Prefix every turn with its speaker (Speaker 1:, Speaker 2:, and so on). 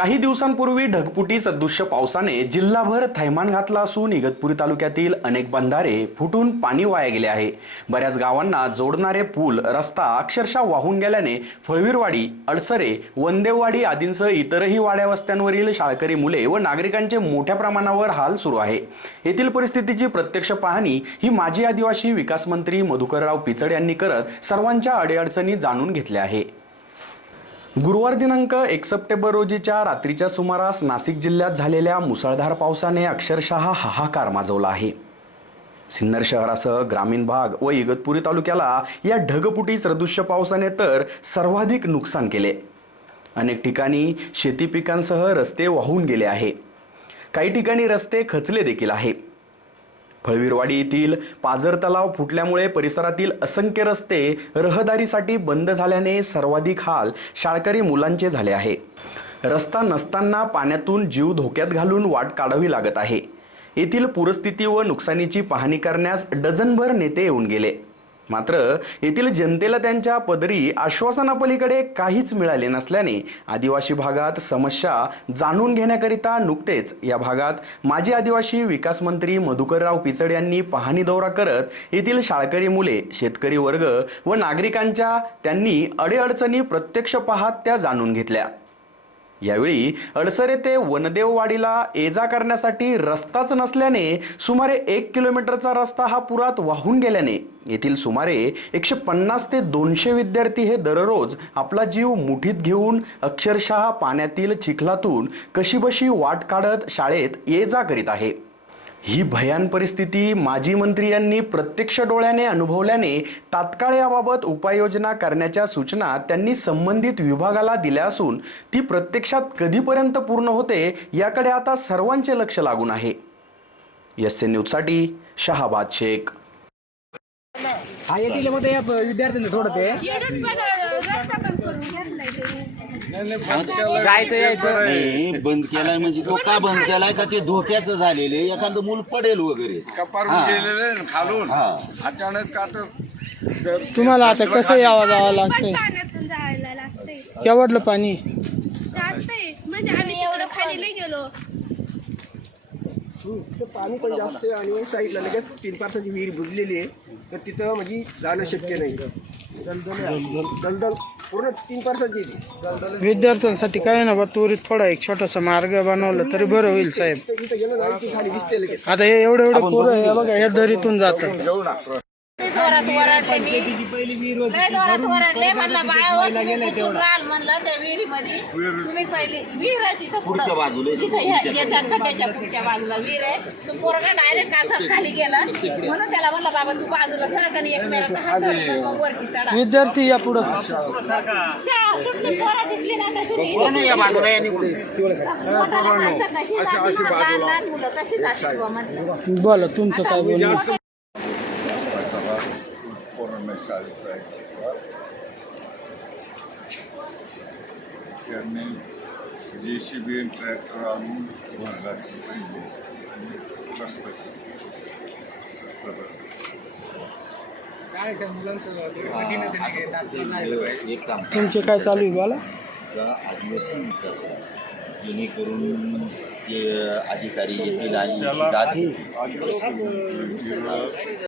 Speaker 1: काही दिवसांपूर्वी ढगपुटी सदृश्य पावसाने जिल्हाभर थैमान घातला असून इगतपुरी तालुक्यातील अनेक बंधारे फुटून पाणी वाया गेले आहे. बऱ्याच गावांना जोडणारे पूल रस्ता अक्षरशः वाहून गेल्याने फळवीरवाडी अडसरे वंदेववाडी आदींसह इतरही वाड्या वस्त्यांवरील शाळकरी मुले व नागरिकांचे मोठ्या प्रमाणावर हाल सुरू आहे. येथील परिस्थितीची प्रत्यक्ष पाहणी ही माजी आदिवासी विकास मंत्री मधुकरराव पिचड यांनी करत सर्वांच्या अडीअडचणी जाणून घेतल्या आहे. गुरुवार दिनांक एक सप्टेंबर रोजीच्या रात्रीच्या सुमारास नाशिक जिल्ह्यात झालेल्या मुसळधार पावसाने अक्षरशः हाहाकार माजवला आहे. सिन्नर शहरासह ग्रामीण भाग व इगतपुरी तालुक्याला या ढगपुटी सदृश्य पावसाने तर सर्वाधिक नुकसान केले. अनेक ठिकाणी शेती पिकांसह रस्ते वाहून गेले आहे. काही ठिकाणी रस्ते खचले देखील आहे. फळवीरवाडी येथील पाझर तलाव फुटल्यामुळे परिसरातील असंख्य रस्ते रहदारीसाठी बंद झाल्याने सर्वाधिक हाल शाळकरी मुलांचे झाले आहे. रस्ता नसताना पाण्यातून जीव धोक्यात घालून वाट काढावी लागत आहे. येथील पूरस्थिती व नुकसानीची पाहणी करण्यास डझनभर नेते येऊन गेले. मात्र येथील जनतेला त्यांच्या पदरी आश्वासनापलीकडे काहीच मिळाले नसल्याने आदिवासी भागात समस्या जाणून घेण्याकरिता नुकतेच या भागात माजी आदिवासी विकास मंत्री मधुकरराव पिचड यांनी पाहणी दौरा करत येथील शाळकरी मुले शेतकरी वर्ग व नागरिकांच्या त्यांनी अडेअडचणी प्रत्यक्ष पाहत त्या जाणून घेतल्या. यावेळी अडसर येथे वनदेववाडीला ये जा करण्यासाठी रस्ताच नसल्याने सुमारे एक किलोमीटरचा रस्ता हा पुरात वाहून गेल्याने येथील सुमारे एकशे पन्नास ते दोनशे विद्यार्थी हे दररोज आपला जीव मुठीत घेऊन अक्षरशः पाण्यातील चिखलातून कशीबशी वाट काढत शाळेत ये जा करीत आहे. ही भयान परिस्थिती माजी मंत्री यांनी प्रत्यक्ष डोळ्याने अनुभवल्याने तात्काळ याबाबत उपाययोजना करण्याच्या सूचना त्यांनी संबंधित विभागाला दिल्या असून ती प्रत्यक्षात कधीपर्यंत पूर्ण होते याकडे आता सर्वांचे लक्ष लागून आहे. एस एन न्यूजसाठी शहाबाद शेख.
Speaker 2: हा येतील मध्ये या विद्यार्थ्यांना थोडं ते. जायचं यायचं.
Speaker 3: नाही बंद केलाय म्हणजे तो का बंद केलाय का ते धोक्याचं झालेले एखादं मूल पडेल वगैरे. हा.
Speaker 4: ना खालून.
Speaker 3: हा.
Speaker 4: अचानक का तर
Speaker 5: तुम्हाला आता कसं यावं जावं लागतंय?
Speaker 6: पाण्यातून जायला लागतंय.
Speaker 5: केवढलं पाणी?
Speaker 6: जास्त आहे म्हणजे आम्ही एवढं खाली नाही गेलो.
Speaker 2: पाणी पण जास्त आहे आणि साईडला लगेच तीन पार्साची विहीर बुजलेली आहे. तर तिथं म्हणजे जाणं शक्य नाही. दलदल पूर्ण तीन पार्साची आहे ती. दलदल
Speaker 5: विद्यार्थ्यांसाठी काय ना बा त्वरित थोडा एक छोटासा मार्ग बनवला तरी बरं होईल साहेब. आता हे एवढे एवढे पोरं आहे, बघा या दरीतून जातात.
Speaker 7: जोरात ओरडले मी. लय जोरात ओरडले म्हणलं बाळा कुठून राहाल म्हणलं त्या विहिरीमध्ये? तुम्ही पहिली विहीर आहे तिथं पुढं.
Speaker 3: पुढच्या बाजूला.
Speaker 7: खड्ड्याच्या पुढच्या बाजूला विहीर आहे. तो पोरगा डायरेक्ट असं खाली गेला. म्हणून त्याला म्हणलं बाबा तू बाजूला सरक आणि एक मेराचा हात धरून मग वरती चढा.
Speaker 5: विद्यार्थी या पुढं.
Speaker 7: शाळा सुटली पोरं दिसली ना तशी
Speaker 3: या बाजूला या निघून.
Speaker 7: मोठाला माणसं कशी जाती, लहान लहान मुलं कशी जाती बुवा म्हटलं
Speaker 5: बोला तुमचं काय बोलणं?
Speaker 4: पूर्ण शाळेचा आहे त्यांनी जे सी बी ट्रॅक्टर आणून भरला पाहिजे आणि रस्ता
Speaker 2: काय मुलांचं
Speaker 5: तुमचे काय चालू आहे बोला
Speaker 3: का आदिवासी विकास. जेणेकरून ते अधिकारी येतील आणि दाद